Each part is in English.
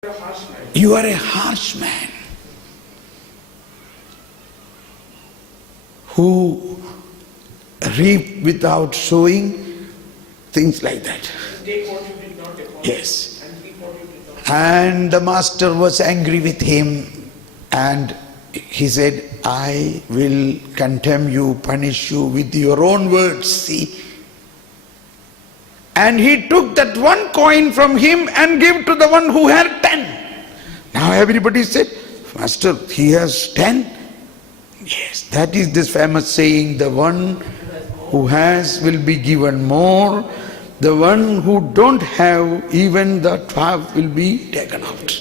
You are a harsh man who reap without sowing, things like that. Take what you did not deposit. Yes. And keep what you did not. And the master was angry with him and he said, I will condemn you, punish you with your own words, see. And he took that one coin from him and gave to the one who had 10. Now everybody said, Master, he has 10. Yes, that is this famous saying, the one who has will be given more. The one who don't have, even the 12 will be taken out.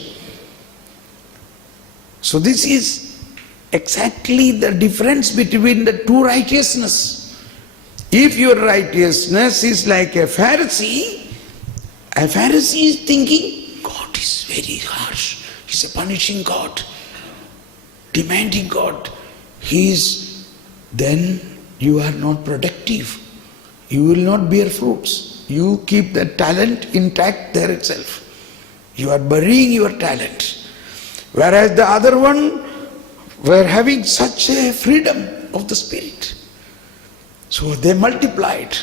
So this is exactly the difference between the two righteousness. If your righteousness is like a Pharisee is thinking, God is very harsh. He's a punishing God, demanding God. Then you are not productive. You will not bear fruits. You keep the talent intact there itself. You are burying your talent. Whereas the other one were having such a freedom of the spirit. So they multiplied.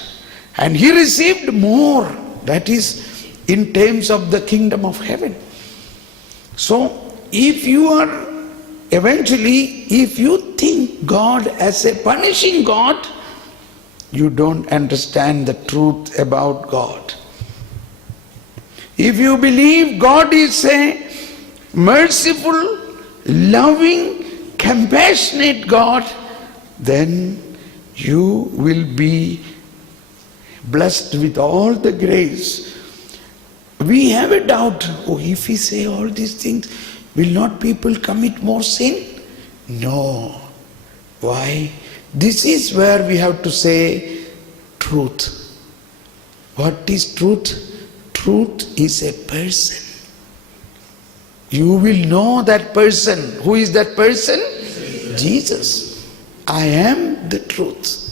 And he received more. That is in terms of the kingdom of heaven. So if you think God as a punishing God, you don't understand the truth about God. If you believe God is a merciful, loving, compassionate God, then you will be blessed with all the grace. We have a doubt, if we say all these things, will not people commit more sin? No. Why? This is where we have to say truth. What is truth? Truth is a person. You will know that person. Who is that person? Jesus. I am the truth.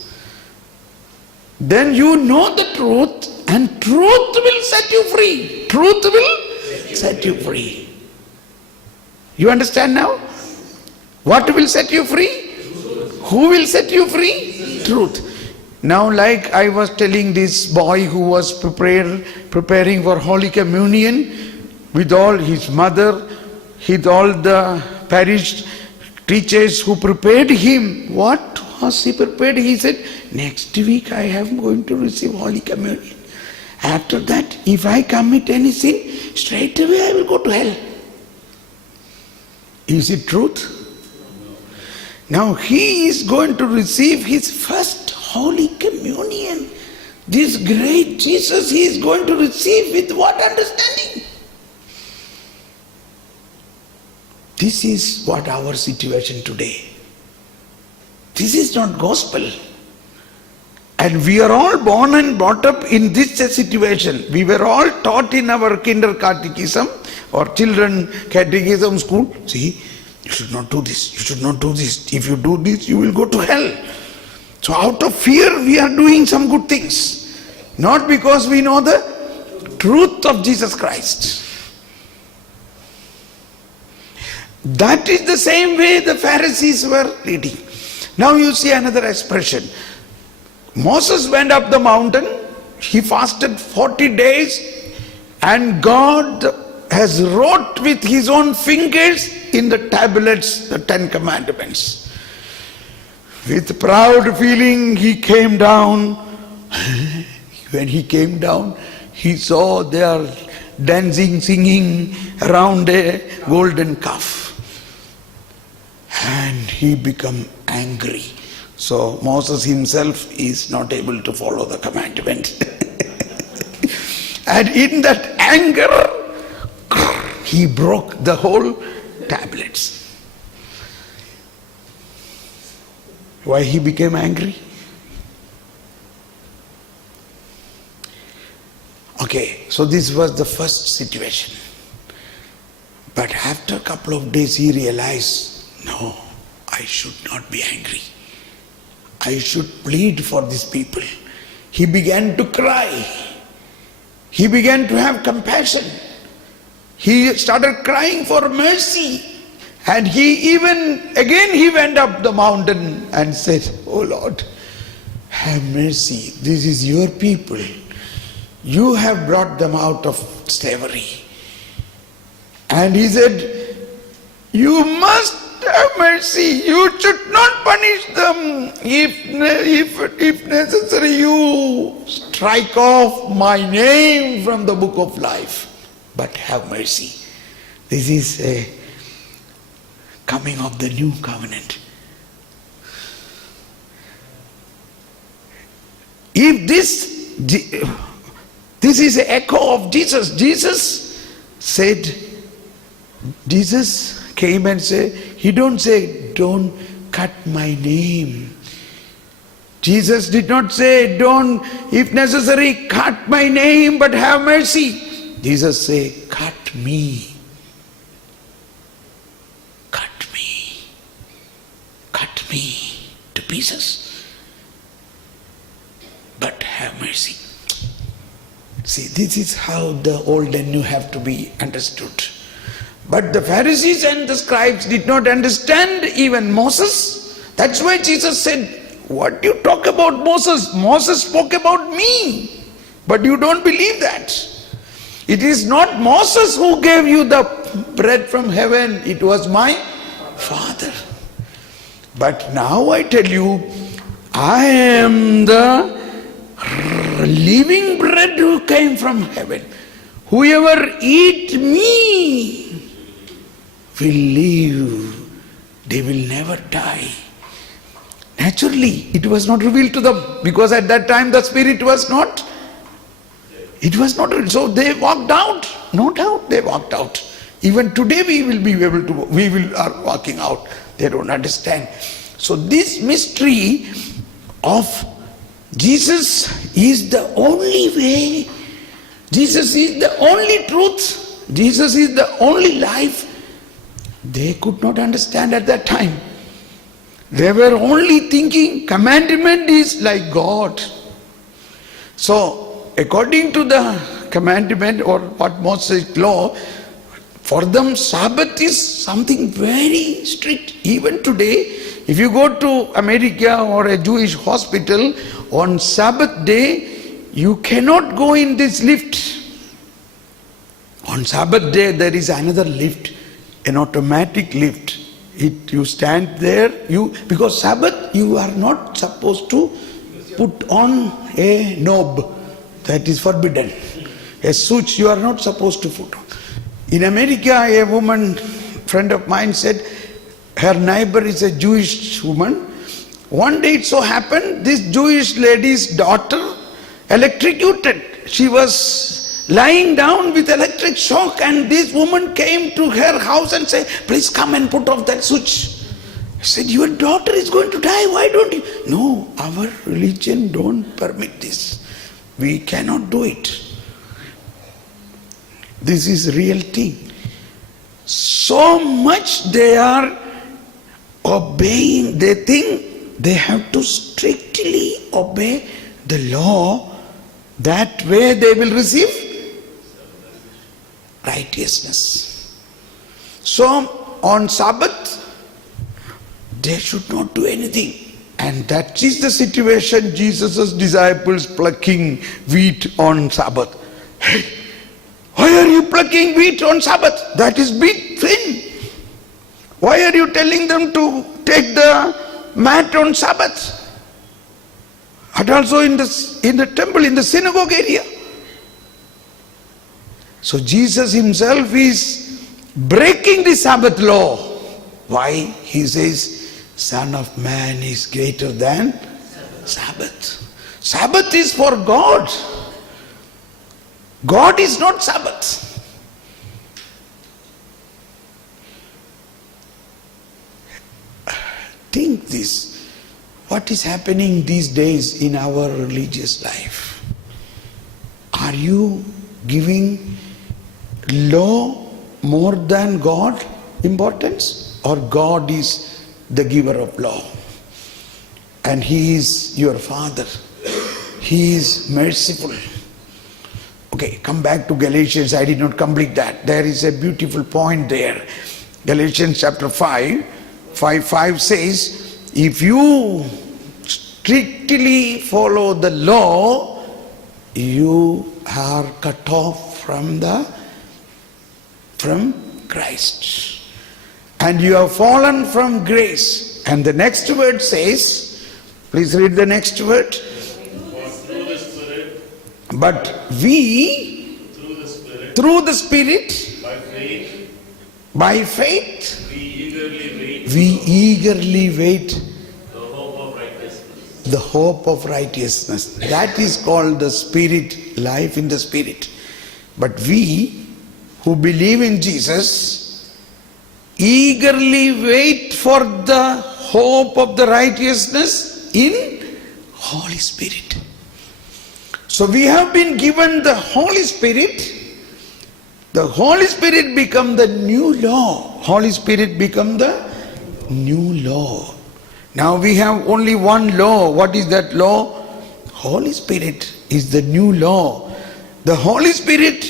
Then you know the truth, and truth will set you free. Truth will set you free. You understand now? What will set you free? Who will set you free? Truth. Now, like I was telling this boy who was preparing for Holy Communion with all his mother, with all the parish teachers who prepared him. What was he prepared? He said, next week I am going to receive Holy Communion. After that, if I commit any sin, straight away I will go to hell. Is it truth? Now he is going to receive his first Holy Communion. This great Jesus he is going to receive with what understanding? This is what our situation today. This is not gospel. And we are all born and brought up in this situation. We were all taught in our kinder catechism or children catechism school. See, you should not do this, you should not do this. If you do this, you will go to hell. So out of fear, we are doing some good things. Not because we know the truth of Jesus Christ. That is the same way the Pharisees were leading. Now you see another expression. Moses went up the mountain, he fasted 40 days, and God has wrote with his own fingers in the tablets the 10 commandments. With proud feeling he came down. When he came down, he saw they are dancing, singing around a golden calf. And he became angry. So Moses himself is not able to follow the commandment. And in that anger, he broke the whole tablets. Why he became angry? Okay, so this was the first situation. But after a couple of days he realized, no, I should not be angry. I should plead for these people. He began to cry. He began to have compassion. he started crying for mercy. And he went up the mountain and said, "Oh Lord, have mercy. This is your people. You have brought them out of slavery." And he said, "You must have mercy. You should not punish them. If necessary, you strike off my name from the book of life. But have mercy." This is a coming of the new covenant. If this is an echo of Jesus. Jesus came and said, he don't say, "Don't cut my name." Jesus did not say, "Don't, if necessary, cut my name, but have mercy." Jesus said, "Cut me. Cut me. Cut me to pieces. But have mercy." See, this is how the old and new have to be understood. But the Pharisees and the scribes did not understand even Moses. That's why Jesus said, "What you talk about Moses? Moses spoke about me. But you don't believe that. It is not Moses who gave you the bread from heaven. It was my Father. But now I tell you, I am the living bread who came from heaven. Whoever eat me will live. They will never die." Naturally, it was not revealed to them, because at that time the Spirit was not. It was not. So they walked out. No doubt they walked out. Even today we are walking out. They don't understand. So this mystery of Jesus is the only way. Jesus is the only truth. Jesus is the only life. They could not understand at that time. They were only thinking commandment is like God. So according to the commandment or what Moses law, for them Sabbath is something very strict. Even today, if you go to America or a Jewish hospital, on Sabbath day, you cannot go in this lift. On Sabbath day, there is another lift, an automatic lift. You stand there, because Sabbath, you are not supposed to put on a knob. That is forbidden. A switch you are not supposed to put on. In America, a woman, friend of mine, said her neighbor is a Jewish woman. One day it so happened, this Jewish lady's daughter electrocuted. She was lying down with electric shock, and this woman came to her house and said, "Please come and put off that switch." I said, "Your daughter is going to die, why don't you?" "No, our religion don't permit this. We cannot do it. This is real thing." So much they are obeying, they think they have to strictly obey the law. That way they will receive righteousness. So on Sabbath, they should not do anything. And that is the situation, Jesus' disciples plucking wheat on Sabbath. "Hey, why are you plucking wheat on Sabbath? That is big sin. Why are you telling them to take the mat on Sabbath?" And also in the temple, in the synagogue area. So Jesus himself is breaking the Sabbath law. Why? He says, Son of Man is greater than Sabbath. Sabbath is for God. God is not Sabbath. Think this. What is happening these days in our religious life? Are you giving law more than God importance? Or God is the giver of law? And He is your Father. He is merciful. Okay. Okay, come back to Galatians. I did not complete that. There is a beautiful point there. Galatians chapter 5 says, if you strictly follow the law, you are cut off from Christ. And you have fallen from grace. And the next word says, please read the next word. Through the Spirit, But we, through the Spirit, through the Spirit, by faith, by faith, we eagerly wait we eagerly wait the hope of righteousness. the hope of righteousness. That is called the Spirit, life in the Spirit. But we who believe in Jesus eagerly wait for the hope of the righteousness in Holy Spirit. So we have been given the Holy Spirit. The Holy Spirit become the new law. Holy Spirit become the new law. Now we have only one law. What is that law? Holy Spirit is the new law. The Holy Spirit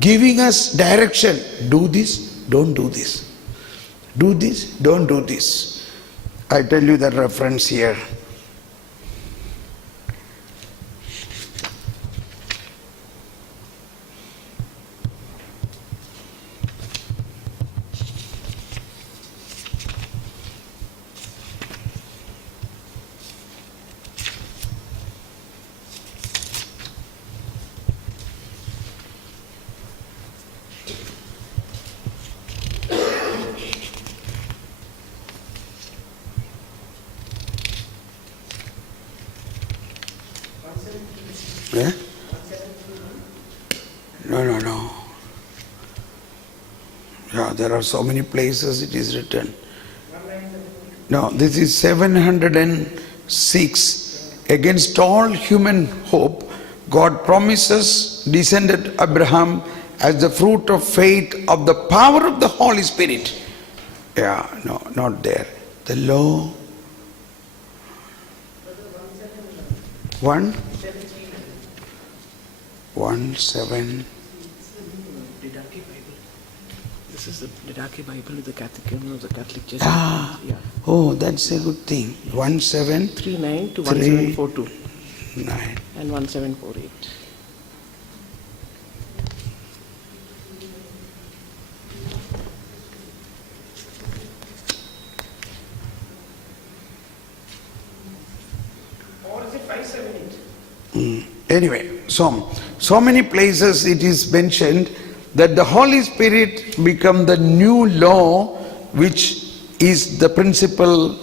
giving us direction. Do this, don't do this. Do this, don't do this. I tell you the reference here. Yeah? No. Yeah, there are so many places it is written. No, this is 706. Against all human hope, God promises descended Abraham as the fruit of faith of the power of the Holy Spirit. Yeah, no, not there. The law. 1:7. Didache Bible. This is the Didache Bible, the Catechism of the Catholic Church. Ah, Yeah. oh, that's a good thing. 1:7. 39 to 3, 1742 9. and 1748. Or is it 578? Anyway, so many places it is mentioned that the Holy Spirit become the new law, which is the principal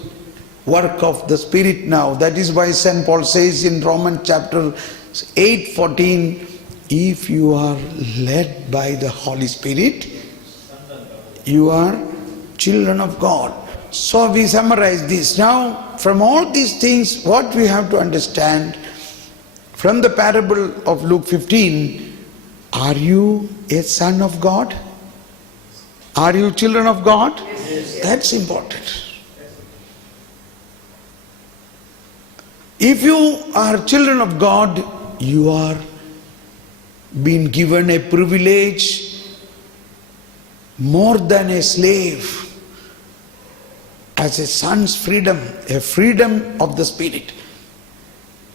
work of the Spirit now. That is why St. Paul says in Romans chapter 8:14, if you are led by the Holy Spirit, you are children of God. So we summarize this. Now, from all these things, what we have to understand from the parable of Luke 15, are you a son of God? Are you children of God? Yes. That's important. If you are children of God, you are being given a privilege more than a slave, as a son's freedom, a freedom of the Spirit.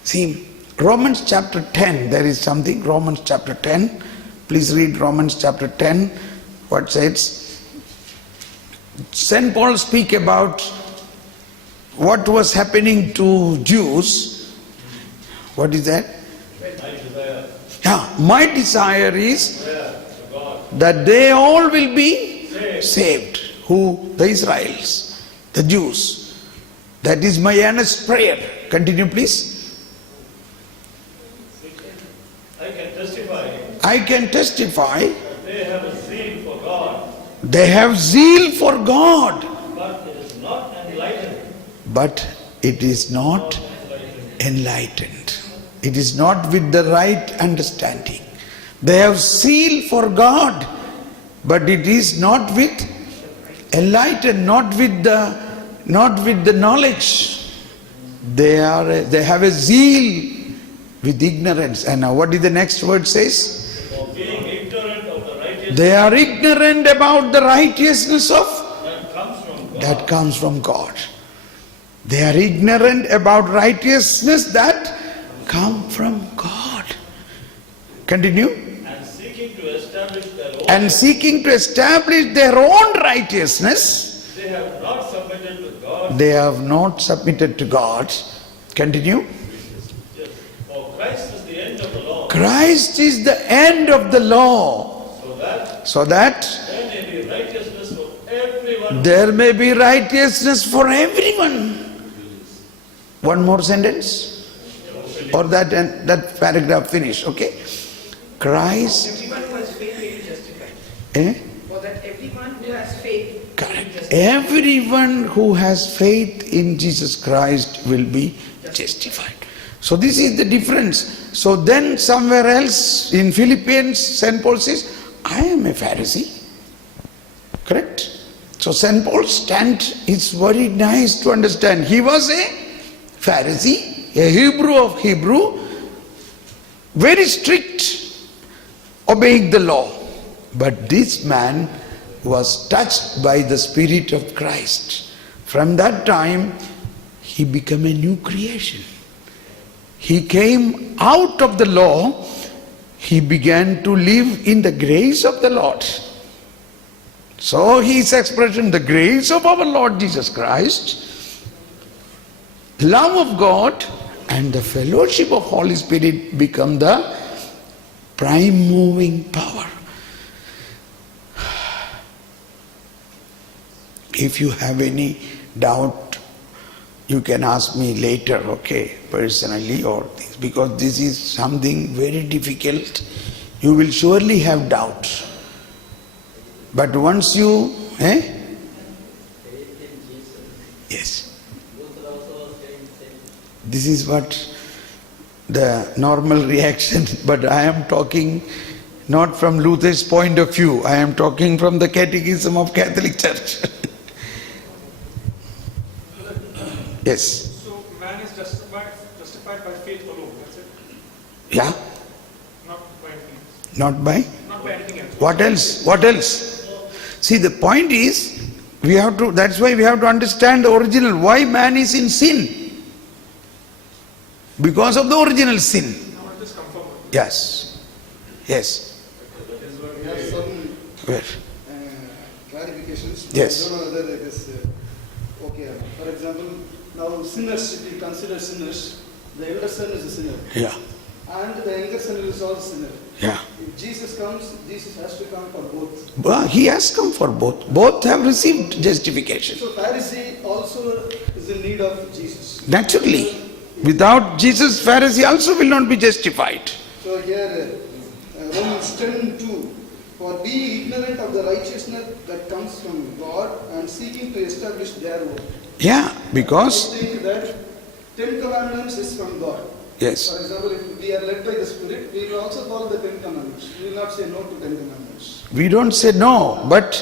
See, Romans chapter 10, there is something, Romans chapter 10, please read Romans chapter 10, what says? St. Paul speak about what was happening to Jews. What is that? Yeah, my desire is that they all will be saved. Who? The Israelites, the Jews. That is my earnest prayer. Continue please. I can testify They have a zeal for God, they have zeal for God, but it is not enlightened. but it is not enlightened. It is not with the right understanding. They have zeal for God, but it is not with enlightened, not with the knowledge. They have a zeal with ignorance. And now what did the next word says? righteousness They are ignorant about the righteousness of that comes from God. that comes from God. They are ignorant about righteousness that come from God. Continue. And seeking to establish their own, And seeking to establish their own righteousness, they have not submitted to God. they have not submitted to God. Continue. For Christ is the end of the law, Christ is the end of the law, so that so that there may be righteousness for everyone. there may be righteousness for everyone. One more sentence, or that paragraph finish. Okay. Christ. Everyone who has faith will be justified. Eh? For that everyone who has faith will be Correct. justified. Everyone who has faith in Jesus Christ will be justified. So this is the difference. So then somewhere else in Philippians, St. Paul says, I am a Pharisee. Correct? So St. Paul's stand is very nice to understand. He was a Pharisee, a Hebrew of Hebrew, very strict, obeying the law. But this man was touched by the Spirit of Christ. From that time, he became a new creation. He came out of the law. He began to live in the grace of the Lord. So his expression, the grace of our Lord Jesus Christ, love of God, and the fellowship of Holy Spirit become the prime moving power. If you have any doubt, you can ask me later, okay, personally, or this, because this is something very difficult. You will surely have doubts. But once you, yes. This is what the normal reaction, but I am talking not from Luther's point of view. I am talking from the Catechism of Catholic Church. Yes. So man is justified by faith alone, that's it? Yeah? Not by anything else. Not by? Not by anything else. What else? What else? See, the point is, we have to, that's why we have to understand the original, why man is in sin. Because of the original sin. I want to just confirm. Yes. Yes. We have some Where? clarifications. Yes. I don't know whether it is okay or not. For example, now sinners, if we consider sinners, the elder son is a sinner. Yeah. And the younger son is also a sinner. Yeah. If Jesus comes, Jesus has to come for both. Well, he has come for both. Both have received justification. So Pharisee also is in need of Jesus. Naturally. Without Jesus, Pharisee also will not be justified. So here, Romans 10:2, for being ignorant of the righteousness that comes from God and seeking to establish their own. Yeah, because, I think that 10 commandments is from God. yes. For example, if we are led by the Spirit, we will also follow the 10 commandments. We will not say no to 10 commandments. We don't say no, but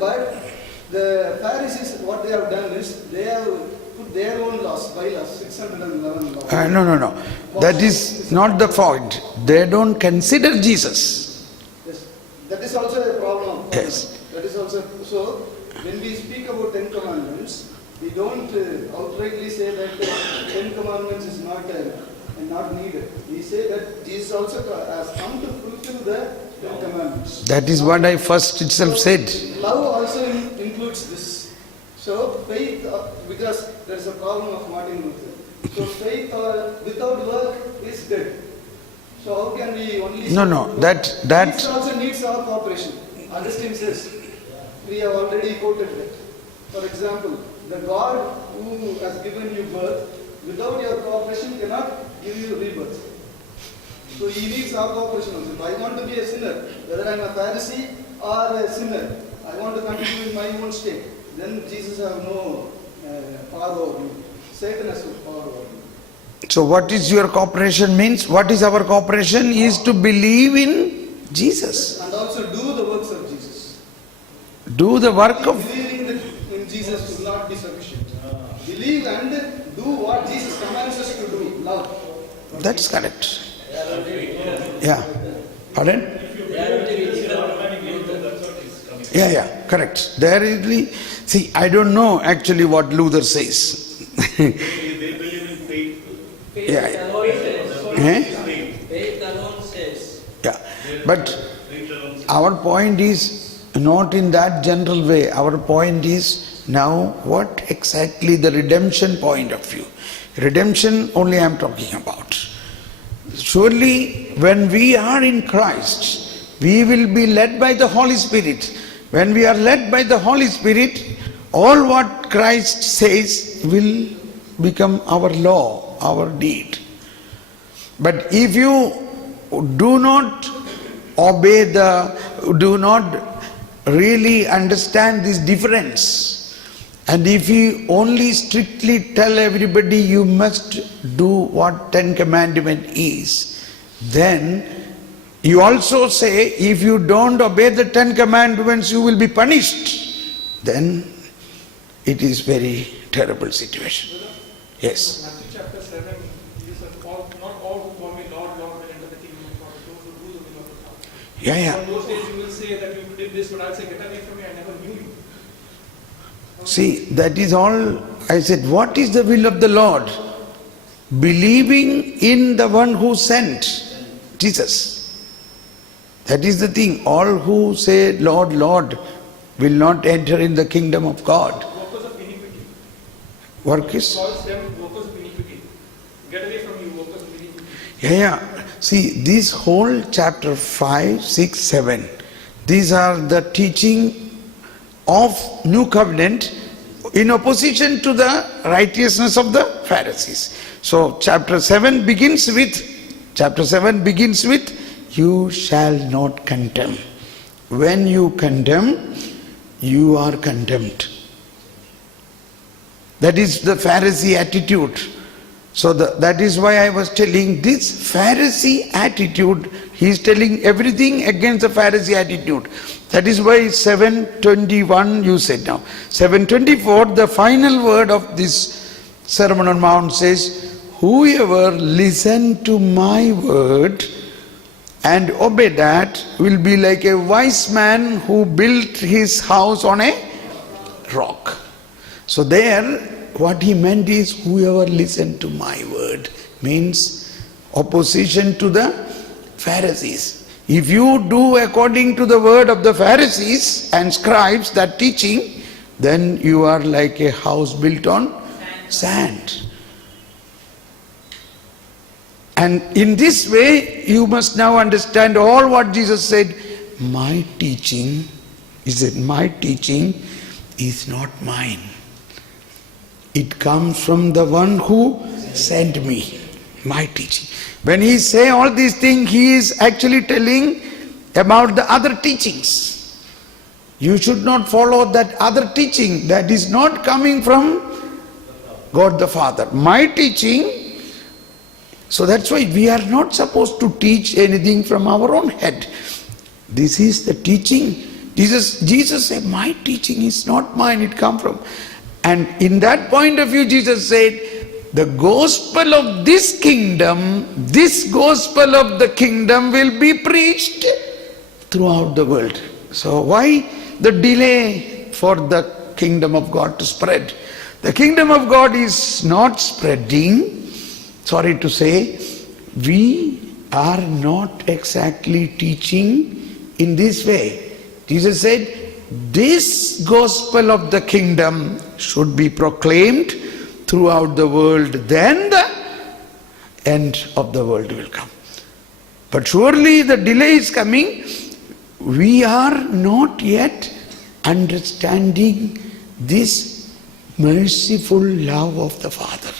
But the Pharisees, what they have done is, they have put their own laws, bylaws, 611 laws. no. That is not the point. They don't consider Jesus. Yes. That is also a problem. Yes. That is also, so when we speak about 10 commandments, we don't outrightly say that 10 commandments is not needed. We say that Jesus also has come to fulfill the 10 commandments. That is what I first itself said. Love also includes this. So faith, because there is a problem of Martin Luther. So faith without work is dead. So how can we only... No, This that, also needs our cooperation. Augustine says, we have already quoted that. For example, the God who has given you birth, without your cooperation cannot give you rebirth. So he needs our cooperation also. If I want to be a sinner, whether I am a Pharisee or a sinner, I want to continue in my own state, then Jesus has no power over me. Satan has no power over me. so what is your cooperation means? What is our cooperation is to believe in Jesus. And also do the works of Jesus. Do the work of, Believing in Jesus will not be sufficient. Believe and do what Jesus commands us to do. Love. that's correct. Yeah. Pardon? If you believe in Jesus, automatically Yeah, correct. There is, see, I don't know actually what Luther says. They believe in faith. Yeah. Faith alone says. Yeah, but Faith alone. our point is not in that general way. Our point is now what exactly the redemption point of view. Redemption only I am talking about. Surely when we are in Christ, we will be led by the Holy Spirit. When we are led by the Holy Spirit, all what Christ says will become our law, our deed. But if you do not do not really understand this difference, and if you only strictly tell everybody you must do what Ten Commandment is, then you also say if you don't obey the Ten Commandments you will be punished, then it is very terrible situation. Yes. Matthew chapter 7, Jesus said, not all who call me Lord, Lord will enter the kingdom of God, those who do the will of the Father. Yeah. On those days you will say that you did this, but I'll say, get away from me, I never knew you. See, that is all. I said, what is the will of the Lord? Believing in the one who sent, Jesus. That is the thing. All who say, Lord, Lord, will not enter in the kingdom of God. Workers of iniquity. Work is? Calls them workers of iniquity. Get away from you, workers of iniquity. Yeah. See, this whole chapter 5, 6, 7, these are the teaching of New Covenant in opposition to the righteousness of the Pharisees. So chapter 7 begins with, you shall not condemn. When you condemn, you are condemned. That is the Pharisee attitude. So that is why I was telling this Pharisee attitude, he is telling everything against the Pharisee attitude. That is why 7:21 you said now. 7:24, the final word of this Sermon on Mount says, whoever listen to my word and obey that will be like a wise man who built his house on a rock. So there, what he meant is whoever listened to my word means opposition to the Pharisees. If you do according to the word of the Pharisees and scribes, that teaching, then you are like a house built on sand. And in this way, you must now understand all what Jesus said. My teaching, he said, my teaching is not mine. It comes from the one who sent me. My teaching. When he say all these things, he is actually telling about the other teachings. You should not follow that other teaching that is not coming from God the Father. My teaching, so that's why we are not supposed to teach anything from our own head. This is the teaching. Jesus said, my teaching is not mine, it comes from. And in that point of view, Jesus said, the gospel of this kingdom, this gospel of the kingdom will be preached throughout the world. So why the delay for the kingdom of God to spread? The kingdom of God is not spreading. Sorry to say, we are not exactly teaching in this way. Jesus said, this gospel of the kingdom should be proclaimed throughout the world, then the end of the world will come. But surely the delay is coming. We are not yet understanding this merciful love of the Father.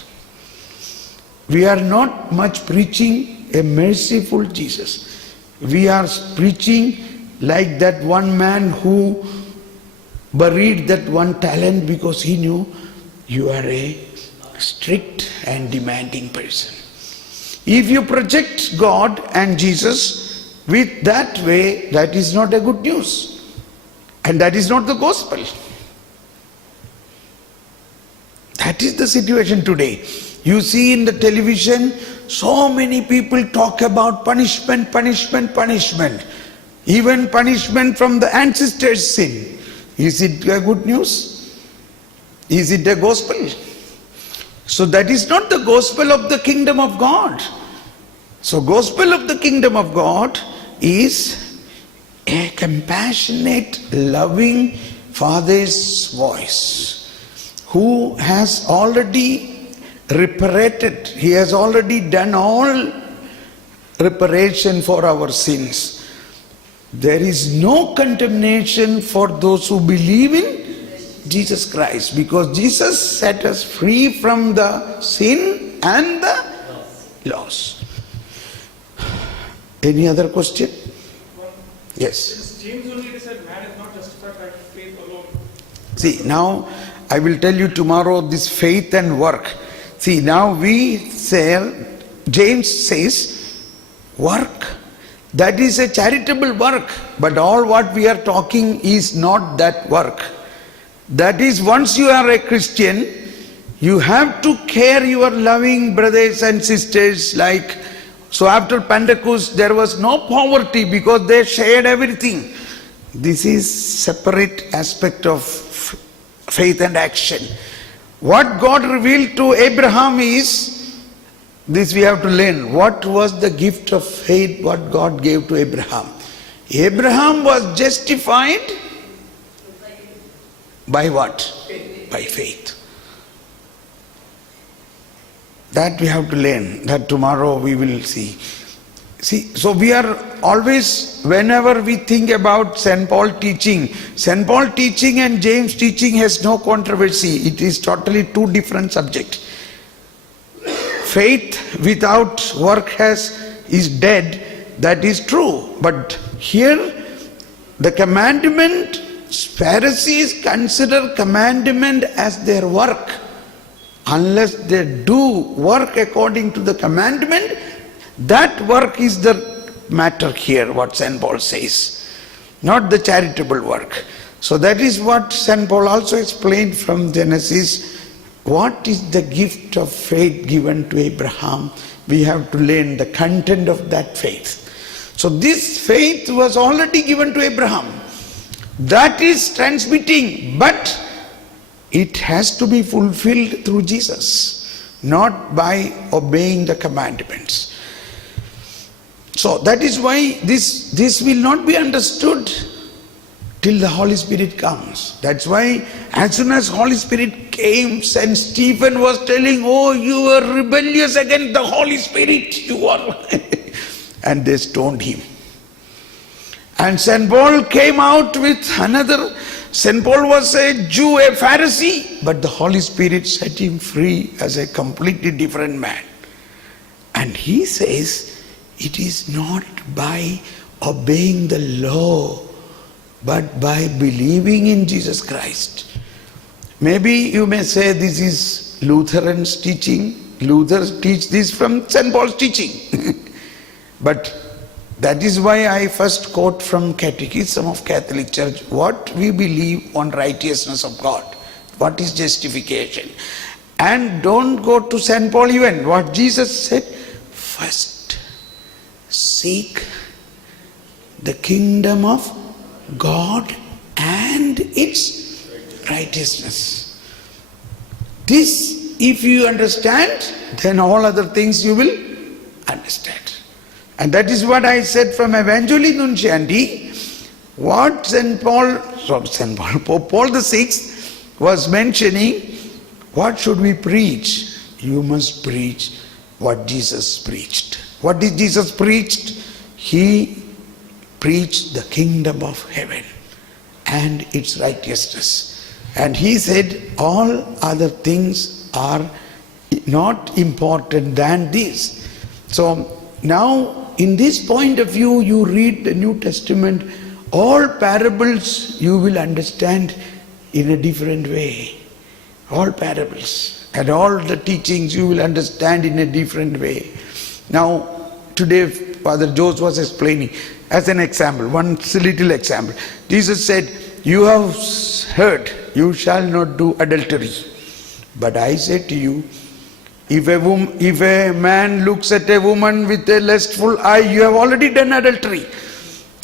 We are not much preaching a merciful Jesus. We are preaching like that one man who buried that one talent because he knew you are a strict and demanding person. If you project God and Jesus with that way, that is not a good news. And that is not the gospel. That is the situation today. You see in the television, so many people talk about punishment, punishment, punishment. even punishment from the ancestors' sin. Is it a good news? Is it a gospel? So that is not the gospel of the kingdom of God. So gospel of the kingdom of God is a compassionate, loving Father's voice who has already reparated. He has already done all reparation for our sins. There is no condemnation for those who believe in Jesus Christ, because Jesus set us free from the sin and the loss. Any other question? Yes. Since James only said man is not justified by faith alone. See, now I will tell you tomorrow this faith and work. See, now we say, James says, work. That is a charitable work. But all what we are talking is not that work. That is, once you are a Christian, you have to care your loving brothers and sisters like. So after Pentecost, there was no poverty because they shared everything. This is separate aspect of faith and action. What God revealed to Abraham is, this we have to learn. What was the gift of faith what God gave to Abraham? Abraham was justified by what? By faith. That we have to learn. That tomorrow we will see. See, so we are always, whenever we think about St. Paul teaching and James teaching has no controversy. It is totally two different subjects. Faith without work is dead. That is true. But here, the commandment, Pharisees consider commandment as their work. Unless they do work according to the commandment, that work is the matter here, what St. Paul says, not the charitable work. So that is what St. Paul also explained from Genesis. What is the gift of faith given to Abraham? We have to learn the content of that faith. So this faith was already given to Abraham. That is transmitting, but it has to be fulfilled through Jesus, not by obeying the commandments. So that is why this will not be understood till the Holy Spirit comes. That's why as soon as Holy Spirit came, and Stephen was telling, oh, you are rebellious against the Holy Spirit, you are. And they stoned him. And St. Paul came out with another. St. Paul was a Jew, a Pharisee, but the Holy Spirit set him free as a completely different man. And he says, it is not by obeying the law, but by believing in Jesus Christ. Maybe you may say this is Lutherans' teaching. Luther teach this from St. Paul's teaching. But that is why I first quote from Catechism of Catholic Church, what we believe on righteousness of God. What is justification? And don't go to St. Paul even. What Jesus said, first seek the kingdom of God and its righteousness. This, if you understand, then all other things you will understand. And that is what I said from Evangelii Nuntiandi. What Pope Paul VI was mentioning, what should we preach? You must preach what Jesus preached. What did Jesus preach? He preached the kingdom of heaven and its righteousness. And he said all other things are not important than this. So now in this point of view, you read the New Testament, all parables you will understand in a different way. All parables and all the teachings you will understand in a different way. Now today Father Jose was explaining as an example, one little example. Jesus said, you have heard, you shall not do adultery. But I say to you, if a man looks at a woman with a lustful eye, you have already done adultery.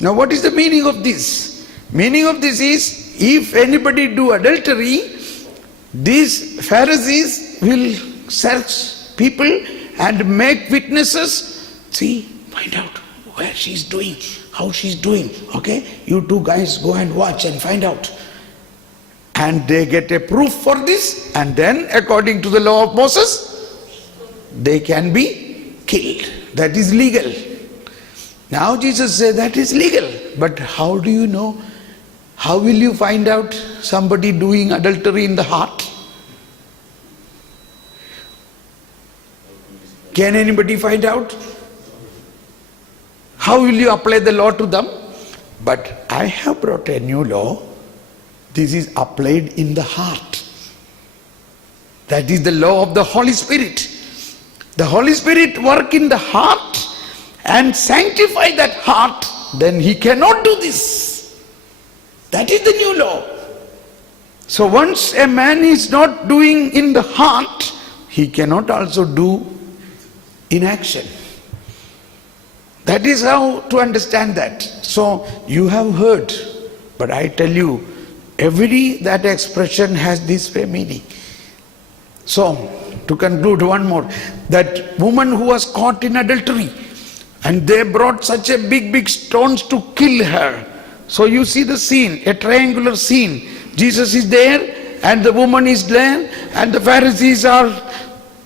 Now what is the meaning of this? Meaning of this is, if anybody do adultery, these Pharisees will search people and make witnesses. See, find out where she's doing, how she's doing. Okay, you two guys go and watch and find out. And they get a proof for this, and then according to the law of Moses, they can be killed. That is legal. Now Jesus said that is legal. But how do you know? How will you find out somebody doing adultery in the heart? Can anybody find out? How will you apply the law to them? But I have brought a new law. This is applied in the heart. That is the law of the Holy Spirit. The Holy Spirit work in the heart and sanctify that heart. Then he cannot do this. That is the new law. So once a man is not doing in the heart, he cannot also do in action. That is how to understand that. So you have heard, but I tell you, that expression has this way meaning. So to conclude one more, that woman who was caught in adultery, and they brought such a big stones to kill her. So you see the scene, a triangular scene. Jesus is there and the woman is there, and the Pharisees are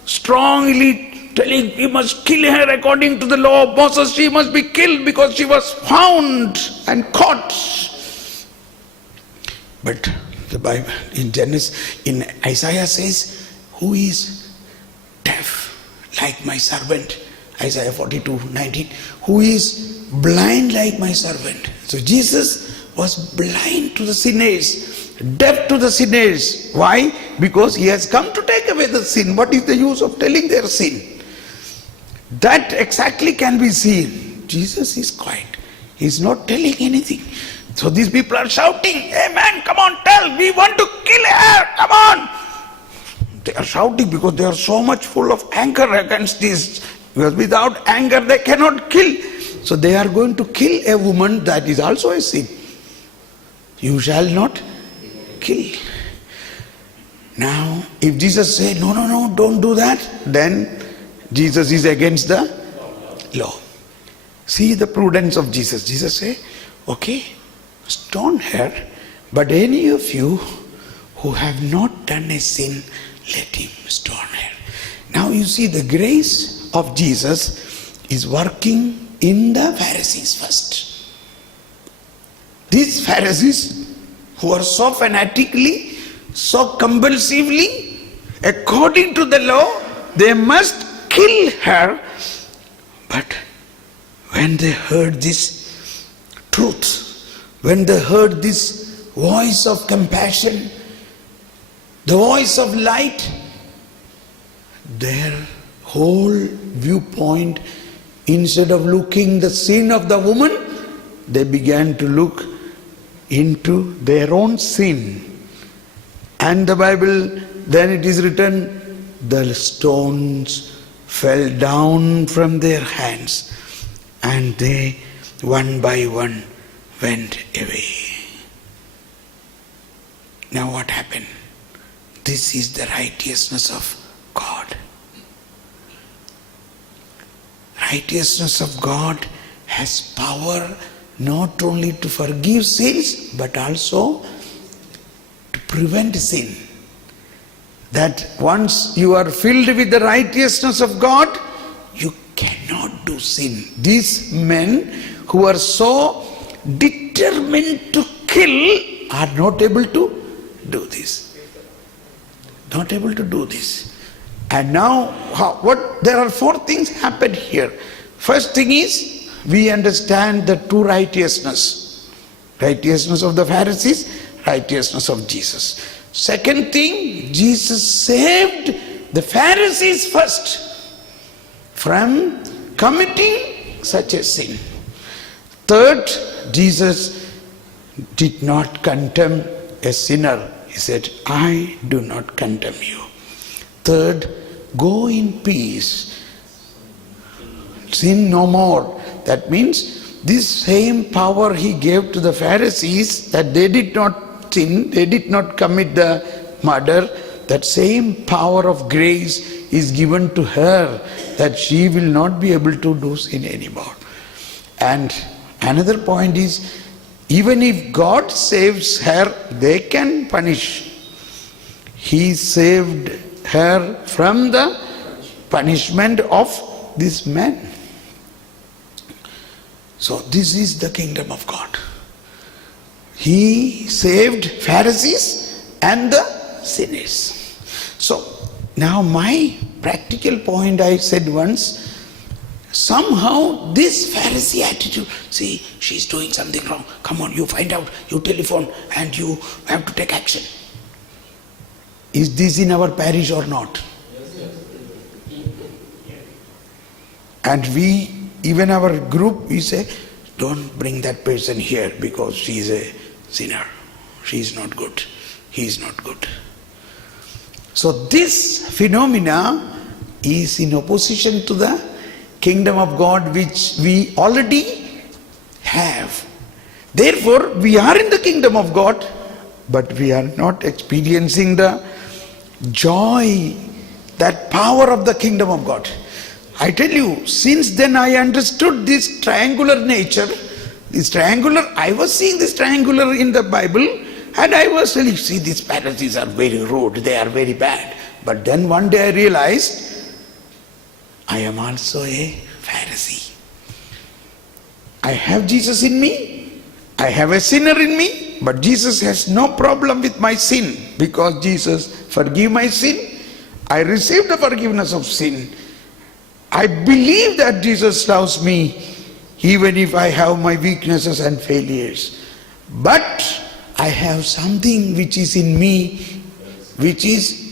strongly telling, you must kill her according to the law of Moses. She must be killed because she was found and caught. But the Bible in Isaiah says, who is deaf like my servant? Isaiah 42:19. Who is blind like my servant? So Jesus was blind to the sinners, deaf to the sinners. Why? Because he has come to take away the sin. What is the use of telling their sin? That exactly can be seen. Jesus is quiet. He is not telling anything. So these people are shouting, hey man, come on, tell, we want to kill her, come on. They are shouting because they are so much full of anger against this. Because without anger they cannot kill. So they are going to kill a woman. That is also a sin. You shall not kill. Now, if Jesus said, no, don't do that, then Jesus is against the law. See the prudence of Jesus. Jesus said, okay, stone her, but any of you who have not done a sin, let him stone her. Now you see the grace of Jesus is working in the Pharisees first. These Pharisees who are so fanatically, so compulsively, according to the law, they must kill her. But when they heard this truth, when they heard this voice of compassion, the voice of light, their whole viewpoint, instead of looking the sin of the woman, they began to look into their own sin. And the Bible, then it is written, the stones fell down from their hands, and they one by one went away. Now what happened? This is the righteousness of God. Righteousness of God has power not only to forgive sins, but also to prevent sin. That once you are filled with the righteousness of God, you cannot do sin. These men who are so determined to kill are not able to do this. Not able to do this. And now, there are four things happened here. First thing is, we understand the two righteousness. Righteousness of the Pharisees, righteousness of Jesus. Second thing, Jesus saved the Pharisees first from committing such a sin. Third, Jesus did not condemn a sinner. He said, I do not condemn you. Third, go in peace. Sin no more. That means this same power he gave to the Pharisees, that they did not sin, they did not commit the murder, that same power of grace is given to her, that she will not be able to do sin anymore. And another point is, even if God saves her, they can punish. He saved her from the punishment of this man. So this is the kingdom of God. He saved Pharisees and the sinners. So now my practical point, I said once, somehow this Pharisee attitude, see, she's doing something wrong. Come on, you find out, you telephone, and you have to take action. Is this in our parish or not? And we, even our group, we say, don't bring that person here because she is a sinner. She is not good. He is not good. So this phenomena is in opposition to the kingdom of God which we already have. Therefore, we are in the kingdom of God, but we are not experiencing the joy, that power of the kingdom of God. I tell you, since then I understood this triangular nature, I was seeing this triangular in the Bible, and I was telling, see, these Pharisees are very rude, they are very bad. But then one day I realized, I am also a Pharisee. I have Jesus in me, I have a sinner in me, but Jesus has no problem with my sin, because Jesus forgave my sin. I received the forgiveness of sin. I believe that Jesus loves me, even if I have my weaknesses and failures. But I have something which is in me, which is